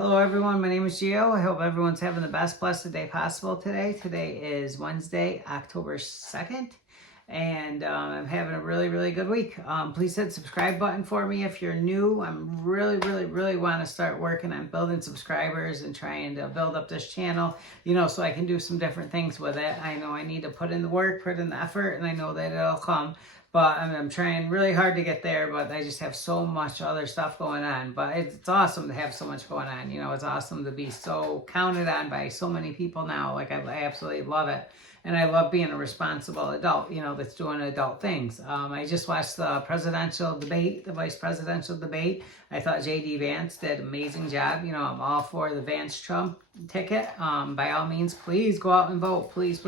Hello everyone, my name is Gio. I hope everyone's having the best blessed day possible today. Today is Wednesday, October 2nd, and I'm having a really good week. Please hit the subscribe button for me if you're new. I'm really want to start working on building subscribers and trying to build up this channel, so I can do some different things with it. I know I need to put in the work, put in the effort, and I know that it'll come. But I'm trying really hard to get there, but I just have so much other stuff going on. But it's awesome to have so much going on. It's awesome to be so counted on by so many people now. Like, I absolutely love it. And I love being a responsible adult, that's doing adult things. I just watched the presidential debate, the vice presidential debate. I thought J.D. Vance did an amazing job. I'm all for the Vance-Trump ticket. By all means, please go out and vote. Please.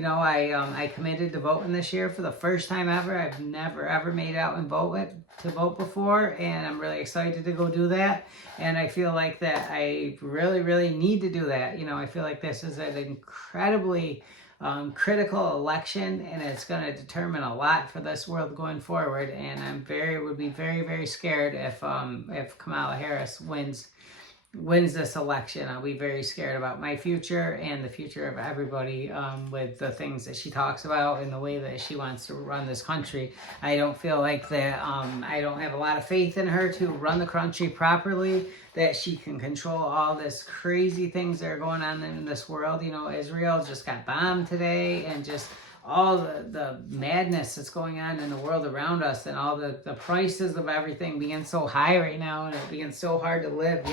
I committed to voting this year for the first time ever. I've never ever made out and vote before, and I'm really excited to go do that. And I feel like that I really need to do that. I feel like this is an incredibly critical election, and it's going to determine a lot for this world going forward. And would be very scared if Kamala Harris wins this election. I'll be very scared about my future and the future of everybody with the things that she talks about and the way that she wants to run this country. I don't feel like that. I don't have a lot of faith in her to run the country properly, that she can control all this crazy things that are going on in this world. Israel just got bombed today, and just all the madness that's going on in the world around us, and all the prices of everything being so high right now, and it being so hard to live.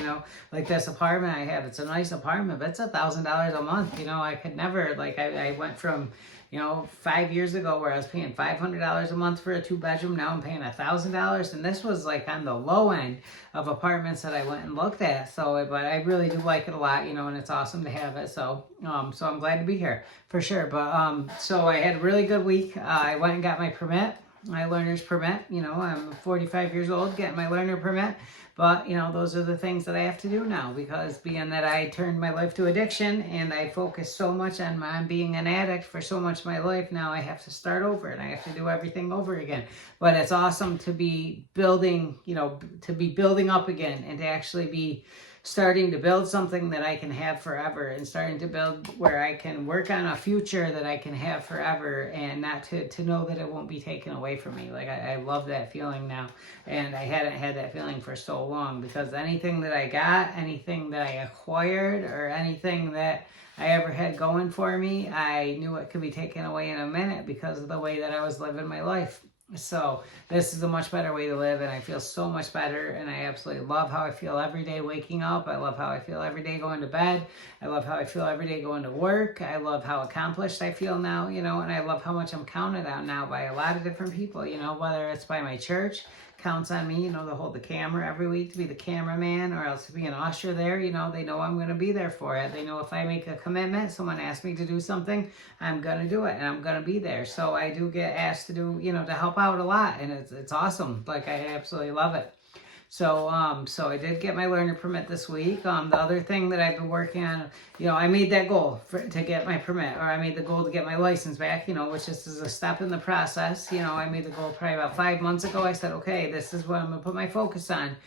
Like this apartment I have, it's a nice apartment, but it's $1,000 a month. I could never, I went from 5 years ago where I was paying $500 a month for a 2-bedroom. Now I'm paying $1,000, and this was like on the low end of apartments that I went and looked at. So, but I really do like it a lot, and it's awesome to have it. So I'm glad to be here for sure. But so I had a really good week. I went and got my permit, my learner's permit. I'm 45 years old, getting my learner permit. But, those are the things that I have to do now, because being that I turned my life to addiction and I focused so much on being an addict for so much of my life, now I have to start over and I have to do everything over again. But it's awesome to be building, to be building up again, and to actually be starting to build something that I can have forever, and starting to build where I can work on a future that I can have forever, and not to know that it won't be taken away from me. Like, I love that feeling now, and I hadn't had that feeling for so long, because anything that I got, anything that I acquired, or anything that I ever had going for me, I knew it could be taken away in a minute because of the way that I was living my life. So this is a much better way to live, and I feel so much better, and I absolutely love how I feel every day waking up. I love how I feel every day going to bed. I love how I feel every day going to work. I love how accomplished I feel now, and I love how much I'm counted on now by a lot of different people, whether it's by my church counts on me, to hold the camera every week, to be the cameraman, or else to be an usher there. They know I'm going to be there for it. They know if I make a commitment, someone asks me to do something, I'm going to do it, and I'm going to be there. So I do get asked to do, to help out a lot, and it's awesome. Like, I absolutely love it. So, so I did get my learner permit this week. The other thing that I've been working on, I made that goal to get my permit, or I made the goal to get my license back, which is a step in the process. I made the goal probably about 5 months ago. I said, okay, this is what I'm going to put my focus on.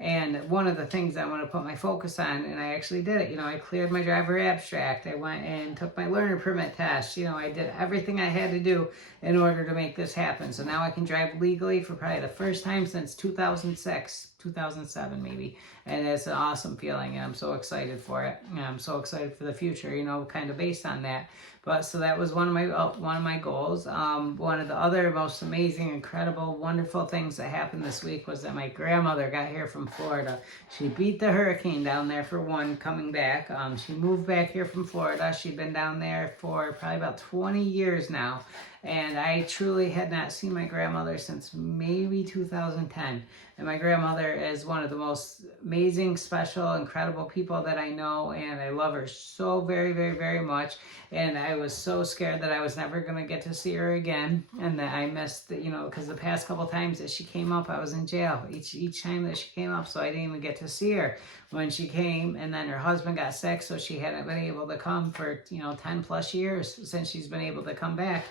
And one of the things I want to put my focus on, and I actually did it, I cleared my driver abstract. I went and took my learner permit test. I did everything I had to do in order to make this happen. So now I can drive legally for probably the first time since 2007 maybe. And it's an awesome feeling, and I'm so excited for it. And I'm so excited for the future, kind of based on that. But so that was one of my goals. One of the other most amazing, incredible, wonderful things that happened this week was that my grandmother got here from Florida. She beat the hurricane down there for one, coming back. She moved back here from Florida. She'd been down there for probably about 20 years now. And I truly had not seen my grandmother since maybe 2010. And my grandmother is one of the most amazing, special, incredible people that I know. And I love her so very much. And I was so scared that I was never going to get to see her again. And that I missed, because the past couple times that she came up, I was in jail each time that she came up. So I didn't even get to see her when she came. And then her husband got sick, so she hadn't been able to come for, 10 plus years since she's been able to come back.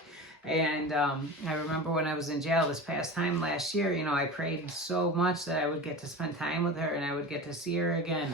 And I remember when I was in jail this past time last year, you know, I prayed so much that I would get to spend time with her and I would get to see her again.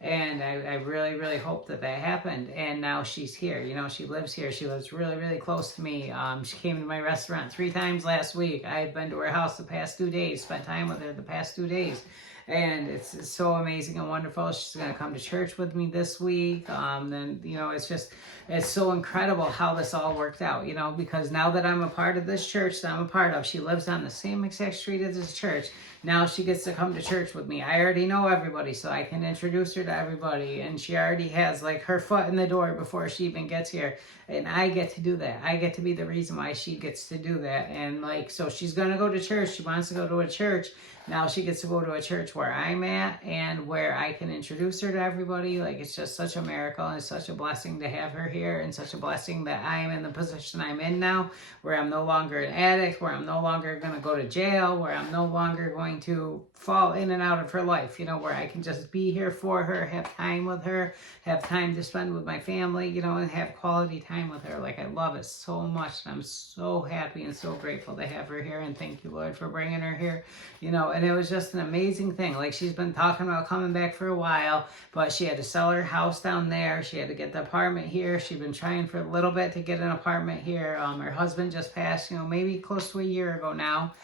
And I really, really hope that that happened. And now she's here. You know, she lives here. She lives really, really close to me. She came to my restaurant 3 times last week. I had been to her house the past 2 days, spent time with her the past 2 days. And it's so amazing and wonderful. She's going to come to church with me this week. Then, you know, it's so incredible how this all worked out, you know, because now that I'm a part of this church that I'm a part of, she lives on the same exact street as this church. Now she gets to come to church with me. I already know everybody, so I can introduce her to everybody. And she already has like her foot in the door before she even gets here. And I get to do that. I get to be the reason why she gets to do that. And like, so she's going to go to church. She wants to go to a church. Now she gets to go to a church where I'm at and where I can introduce her to everybody. Like, it's just such a miracle and it's such a blessing to have her here, and such a blessing that I am in the position I'm in now, where I'm no longer an addict, where I'm no longer going to go to jail, where I'm no longer going to fall in and out of her life, you know, where I can just be here for her, have time with her, have time to spend with my family, you know, and have quality time with her. Like, I love it so much. And I'm so happy and so grateful to have her here. And thank you, Lord, for bringing her here, you know. And it was just an amazing thing. Like, she's been talking about coming back for a while, but she had to sell her house down there. She had to get the apartment here. She'd been trying for a little bit to get an apartment here. Her husband just passed, you know, maybe close to a year ago now.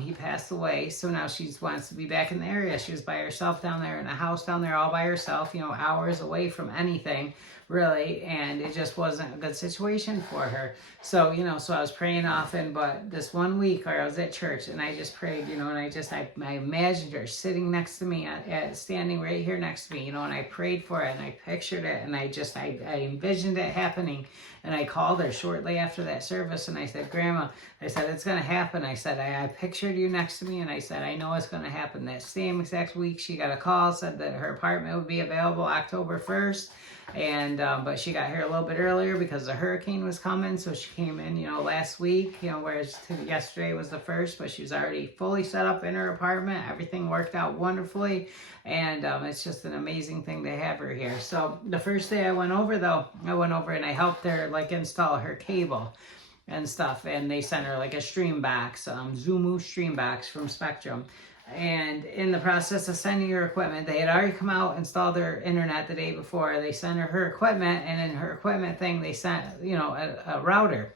He passed away, so now she wants to be back in the area. She was by herself down there in a house down there all by herself, you know, hours away from anything, really, and it just wasn't a good situation for her. So, you know, so I was praying often, but this one week I was at church and I just prayed, you know, and I imagined her sitting next to me, standing right here next to me, you know, and I prayed for it and I pictured it and I envisioned it happening. And I called her shortly after that service and I said, Grandma, I said, it's going to happen. I said, I pictured you next to me and I said, I know it's going to happen. That same exact week, she got a call, said that her apartment would be available October 1st. And, but she got here a little bit earlier because the hurricane was coming. So she came in, you know, last week, you know, whereas yesterday was the 1st, but she was already fully set up in her apartment. Everything worked out wonderfully. And it's just an amazing thing to have her here. So the first day I went over, though, I went over and I helped her like install her cable and stuff. And they sent her like a stream box, Zumu stream box from Spectrum. And in the process of sending her equipment, they had already come out, installed their internet the day before. They sent her equipment, and in her equipment thing, they sent, you know, a router.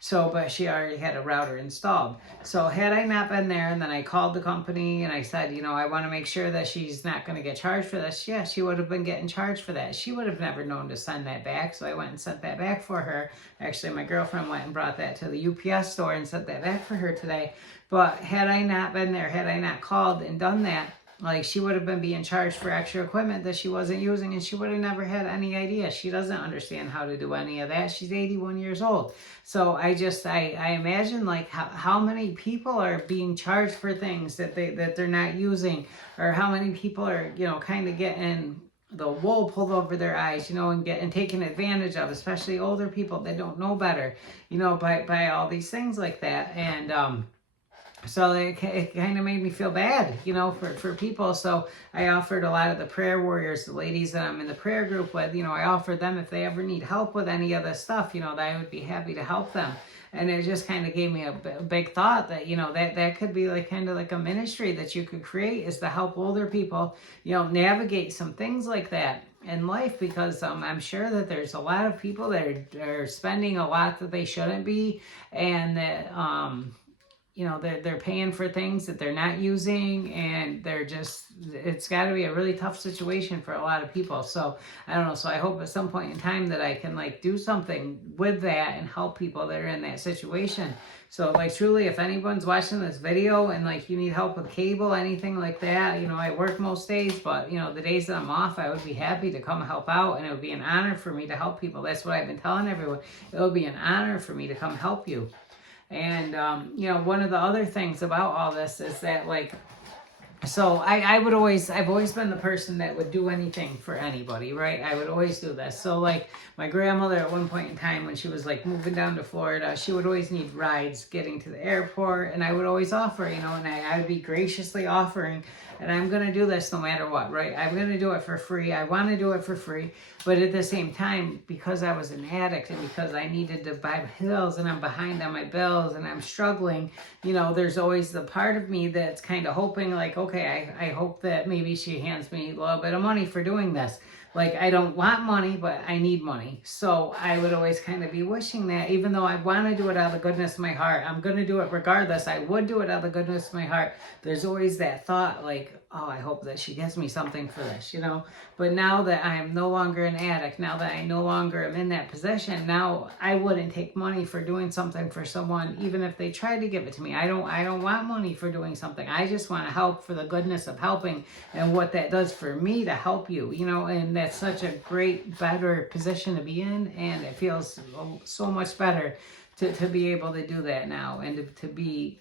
So, but she already had a router installed. So had I not been there, and then I called the company and I said, you know, I want to make sure that she's not going to get charged for this. Yeah, she would have been getting charged for that. She would have never known to send that back. So I went and sent that back for her. Actually, my girlfriend went and brought that to the UPS store and sent that back for her today. But had I not been there, had I not called and done that, like, she would have been being charged for extra equipment that she wasn't using, and she would have never had any idea. She doesn't understand how to do any of that. She's 81 years old. So I imagine like how many people are being charged for things that they're not using, or how many people are, you know, kind of getting the wool pulled over their eyes, you know, and taken advantage of, especially older people that don't know better, you know, by all these things like that. And so it kind of made me feel bad, you know, for people. So I offered a lot of the prayer warriors, the ladies that I'm in the prayer group with, you know, I offered them if they ever need help with any of this stuff, you know, that I would be happy to help them. And it just kind of gave me a big thought that, you know, that could be like kind of like a ministry that you could create, is to help older people, you know, navigate some things like that in life, because I'm sure that there's a lot of people that are spending a lot that they shouldn't be, and that, you know, they're paying for things that they're not using, and it's got to be a really tough situation for a lot of people. So I don't know. So I hope at some point in time that I can like do something with that and help people that are in that situation. So like, truly, if anyone's watching this video and like you need help with cable, anything like that, you know, I work most days, but you know, the days that I'm off, I would be happy to come help out, and it would be an honor for me to help people. That's what I've been telling everyone. It would be an honor for me to come help you. And, you know, one of the other things about all this is that, like, so I've always been the person that would do anything for anybody, right? I would always do this. So, like, my grandmother at one point in time, when she was, like, moving down to Florida, she would always need rides getting to the airport, and I would always offer, you know, and I would be graciously offering and I'm going to do this no matter what, right? I'm going to do it for free. I want to do it for free. But at the same time, because I was an addict and because I needed to buy pills and I'm behind on my bills and I'm struggling, you know, there's always the part of me that's kind of hoping like, okay, I hope that maybe she hands me a little bit of money for doing this. Like, I don't want money, but I need money. So I would always kind of be wishing that, even though I want to do it out of the goodness of my heart, I'm going to do it regardless. I would do it out of the goodness of my heart. There's always that thought like, oh, I hope that she gives me something for this, you know. But now that I am no longer an addict, now that I no longer am in that position, now I wouldn't take money for doing something for someone, even if they tried to give it to me. I don't want money for doing something. I just want to help for the goodness of helping and what that does for me to help you, you know. And that's such a great, better position to be in, and it feels so much better to be able to do that now, and to be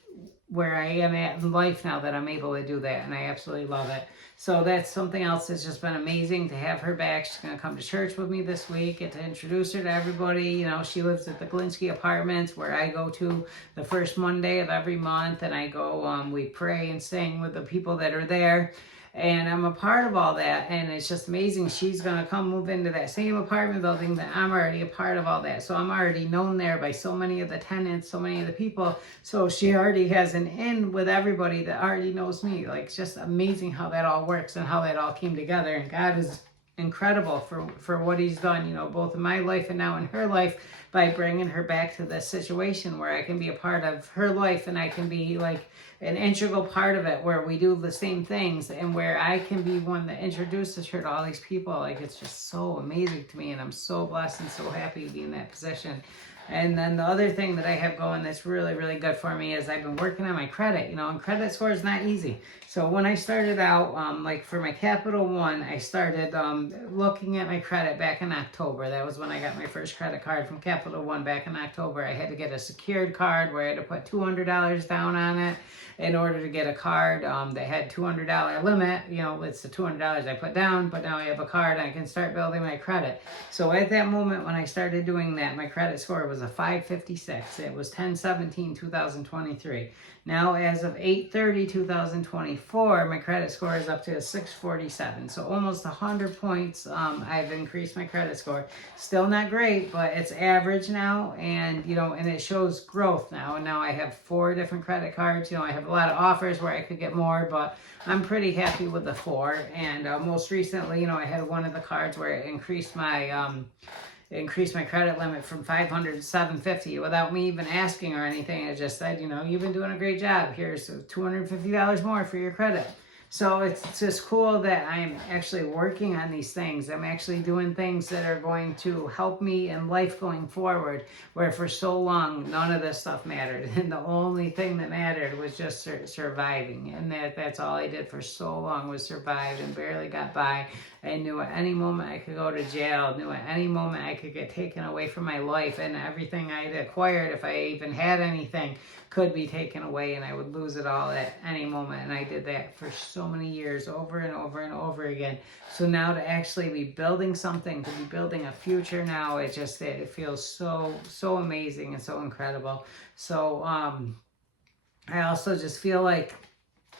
where I am at in life now that I'm able to do that, and I absolutely love it. So that's something else that's just been amazing to have her back. She's going to come to church with me this week, get to introduce her to everybody. You know, she lives at the Glinsky Apartments, where I go to the first Monday of every month, and I go, we pray and sing with the people that are there. And I'm a part of all that, and it's just amazing. She's going to come move into that same apartment building that I'm already a part of all that. So I'm already known there by so many of the tenants, so many of the people. So she already has an in with everybody that already knows me. Like, it's just amazing how that all works and how that all came together. And God is incredible for what he's done, you know, both in my life and now in her life, by bringing her back to this situation where I can be a part of her life, and I can be like an integral part of it, where we do the same things, and where I can be one that introduces her to all these people. Like, it's just so amazing to me, and I'm so blessed and so happy to be in that position. And then the other thing that I have going that's really, really good for me is I've been working on my credit, you know, and credit score is not easy. So when I started out, like for my Capital One, I started looking at my credit back in October. That was when I got my first credit card from Capital One back in October. I had to get a secured card where I had to put $200 down on it in order to get a card that had $200 limit. You know, it's the $200 I put down, but now I have a card and I can start building my credit. So at that moment when I started doing that, my credit score was a 556. It was 10/17/2023. Now, as of 8/30/2024, my credit score is up to a 647. So almost 100 points. I've increased my credit score. Still not great, but it's average now, and you know, and it shows growth now. And now I have 4 different credit cards. You know, I have a lot of offers where I could get more, but I'm pretty happy with the 4. And most recently, you know, I had one of the cards where it increased my credit limit from 500 to 750 without me even asking or anything. It just said, you know, you've been doing a great job. Here's $250 more for your credit. So it's just cool that I'm actually working on these things. I'm actually doing things that are going to help me in life going forward, where for so long, none of this stuff mattered. And the only thing that mattered was just surviving. And that's all I did for so long, was survive and barely got by. I knew at any moment I could go to jail, knew at any moment I could get taken away from my life, and everything I'd acquired, if I even had anything, could be taken away, and I would lose it all at any moment. And I did that for so many years, over and over and over again. So now to actually be building something, to be building a future now, it feels so amazing and so incredible. So I also just feel like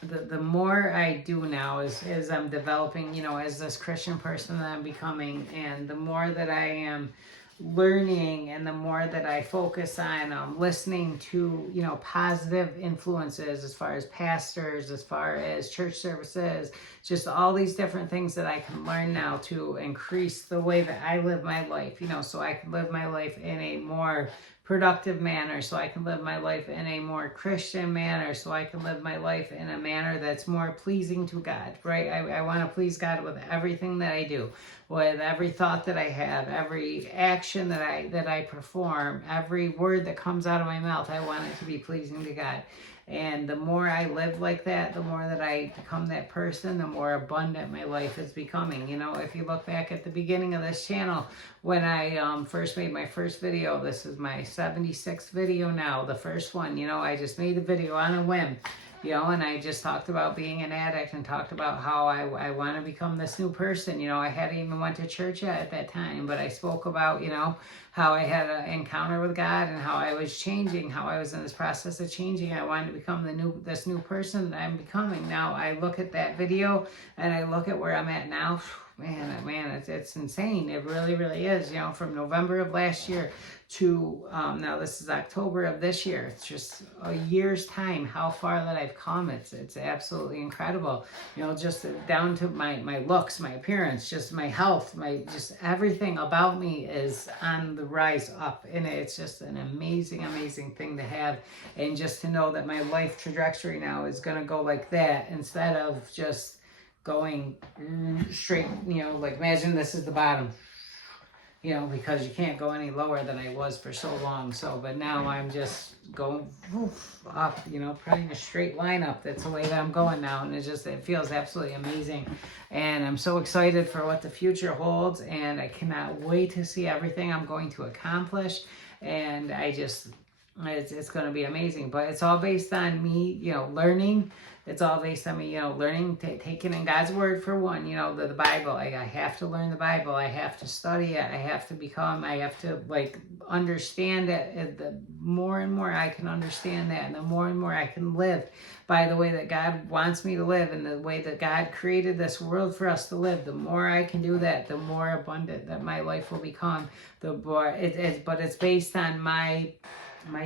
the more I do now is I'm developing, you know, as this Christian person that I'm becoming, and the more that I am learning, and the more that I focus on listening to, you know, positive influences as far as pastors, as far as church services, just all these different things that I can learn now to increase the way that I live my life, you know, so I can live my life in a more productive manner, so I can live my life in a more Christian manner, so I can live my life in a manner that's more pleasing to God, right? I want to please God with everything that I do, with every thought that I have, every action that I perform, every word that comes out of my mouth. I want it to be pleasing to God. And the more I live like that, the more that I become that person, the more abundant my life is becoming. You know, if you look back at the beginning of this channel, when I first made my first video, this is my 76th video now, the first one, you know, I just made the video on a whim. you know, and I just talked about being an addict and talked about how I want to become this new person. You know, I hadn't even went to church yet at that time, but I spoke about, you know, how I had an encounter with God and how I was changing, how I was in this process of changing. I wanted to become this new person that I'm becoming. Now I look at that video and I look at where I'm at now. Man, it's insane. It really, really is. You know, from November of last year to now this is October of this year. It's just a year's time how far that I've come. It's absolutely incredible. You know, just down to my looks, my appearance, just my health, my just everything about me is on the rise up, and it's just an amazing thing to have, and just to know that my life trajectory now is gonna go like that instead of just going straight. You know, like imagine this is the bottom, you know, because you can't go any lower than I was for so long. So, but now I'm just going up, you know, probably a straight line up. That's the way that I'm going now. And it feels absolutely amazing. And I'm so excited for what the future holds. And I cannot wait to see everything I'm going to accomplish. And it's going to be amazing. But it's all based on me, you know, learning. It's all based on me, you know, learning, taking in God's word for one, you know, the Bible. I have to learn the Bible. I have to study it. I have to like understand it. The more and more I can understand that, and the more and more I can live by the way that God wants me to live and the way that God created this world for us to live, the more I can do that, the more abundant that my life will become. The more but it's based on my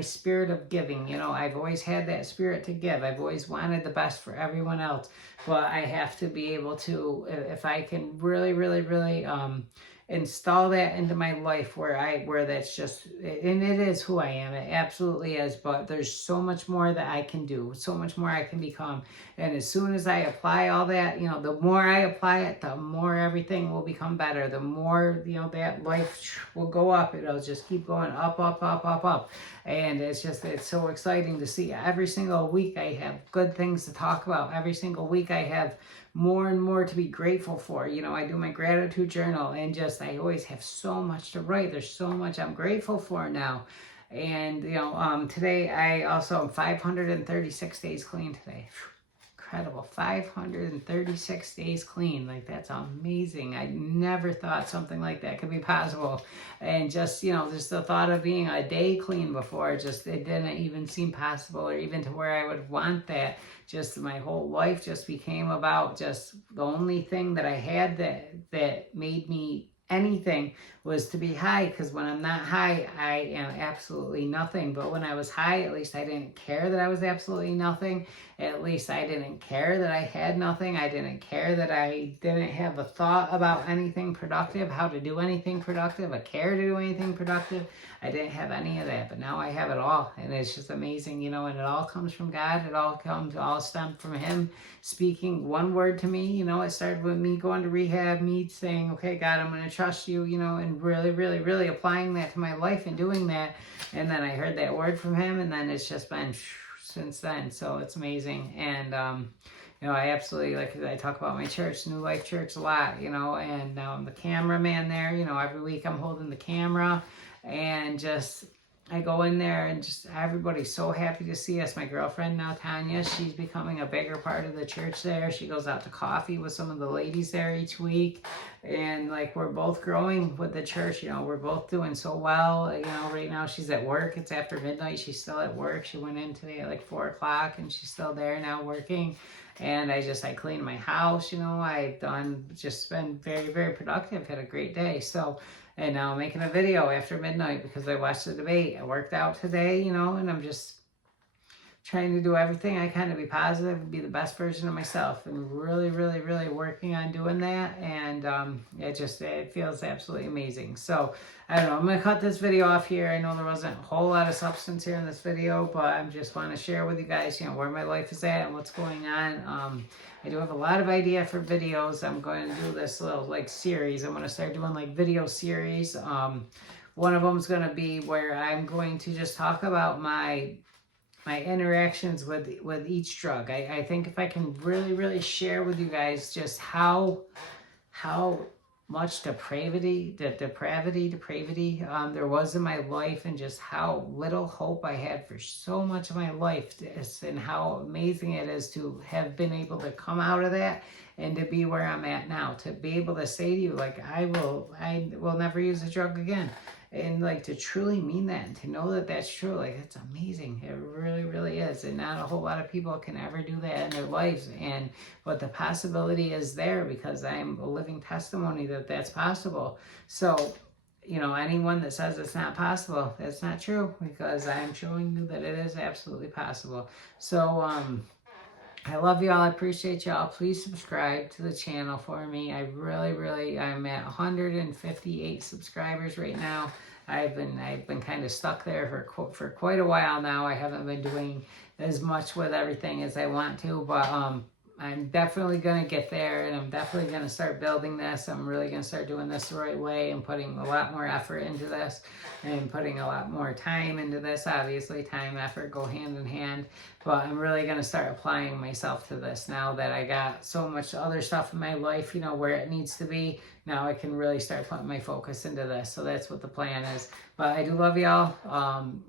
spirit of giving. You know, I've always had that spirit to give. I've always wanted the best for everyone else, but I have to be able to, if I can really install that into my life where that's just, and it is who I am. It absolutely is, but there's so much more that I can do, so much more I can become. And as soon as I apply all that, you know, the more I apply it, the more everything will become better. The more, you know, that life will go up. It'll just keep going up. And it's so exciting to see. Every single week I have good things to talk about. Every single week I have more and more to be grateful for. You know, I do my gratitude journal, and I always have so much to write. There's so much I'm grateful for now. And, you know, today I'm 536 days clean today. Incredible. 536 days clean. Like, that's amazing. I never thought something like that could be possible. And just, you know, just the thought of being a day clean before, it didn't even seem possible, or even to where I would want that. Just my whole life just became about just the only thing that I had that made me anything was to be high, because when I'm not high, I am absolutely nothing. But when I was high, at least I didn't care that I was absolutely nothing. At least I didn't care that I had nothing. I didn't care that I didn't have a thought about anything productive, how to do anything productive, a care to do anything productive. I didn't have any of that, but now I have it all, and it's just amazing, you know, and it all comes from God. It all stemmed from Him speaking one word to me. You know, it started with me going to rehab, me saying, okay, God, I'm going to trust you, you know, and really applying that to my life and doing that. And then I heard that word from Him, and then it's just been since then. So it's amazing. And, you know, I absolutely, like, I talk about my church, New Life Church, a lot, you know, and now I'm the cameraman there. You know, every week I'm holding the camera, and I go in there, and just everybody's so happy to see us. My girlfriend now, Tanya, she's becoming a bigger part of the church there. She goes out to coffee with some of the ladies there each week. And like, we're both growing with the church. You know, we're both doing so well. You know, right now she's at work. It's after midnight. She's still at work. She went in today at like 4 o'clock, and she's still there now working. And I cleaned my house. You know, I've just been very productive. Had a great day. So, and now I'm making a video after midnight because I watched the debate. I worked out today, you know, and I'm just trying to do everything I can to be positive and be the best version of myself, and really working on doing that. And it feels absolutely amazing. So I don't know, I'm going to cut this video off here. I know there wasn't a whole lot of substance here in this video, but I just want to share with you guys, you know, where my life is at and what's going on. I do have a lot of idea for videos. I'm going to do this little like series. I'm going to start doing like video series. One of them is going to be where I'm going to just talk about my interactions with each drug. I think if I can really share with you guys just how much depravity there was in my life, and just how little hope I had for so much of my life, and how amazing it is to have been able to come out of that and to be where I'm at now, to be able to say to you, like, I will never use a drug again. And like, to truly mean that, and to know that that's true, like, it's amazing. It really, really is. And not a whole lot of people can ever do that in their lives. But the possibility is there, because I'm a living testimony that that's possible. So, you know, anyone that says it's not possible, that's not true, because I'm showing you that it is absolutely possible. So, I love y'all. I appreciate y'all. Please subscribe to the channel for me. I really, I'm at 158 subscribers right now. I've been kind of stuck there for quite a while now. I haven't been doing as much with everything as I want to, but I'm definitely going to get there, and I'm definitely going to start building this. I'm really going to start doing this the right way, and putting a lot more effort into this, and putting a lot more time into this. Obviously, time, effort go hand in hand, but I'm really going to start applying myself to this now that I got so much other stuff in my life, you know, where it needs to be. Now I can really start putting my focus into this. So that's what the plan is. But I do love y'all.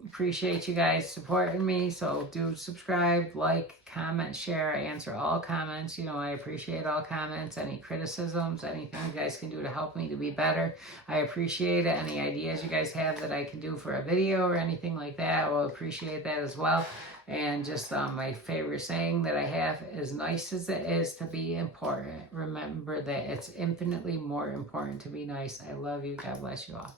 Appreciate you guys supporting me. So do subscribe, like, comment, share. I answer all comments. You know, I appreciate all comments. Any criticisms, anything you guys can do to help me to be better, I appreciate it. Any ideas you guys have that I can do for a video or anything like that, I will appreciate that as well. And just my favorite saying that I have, as nice as it is to be important, remember that it's infinitely more important to be nice. I love you. God bless you all.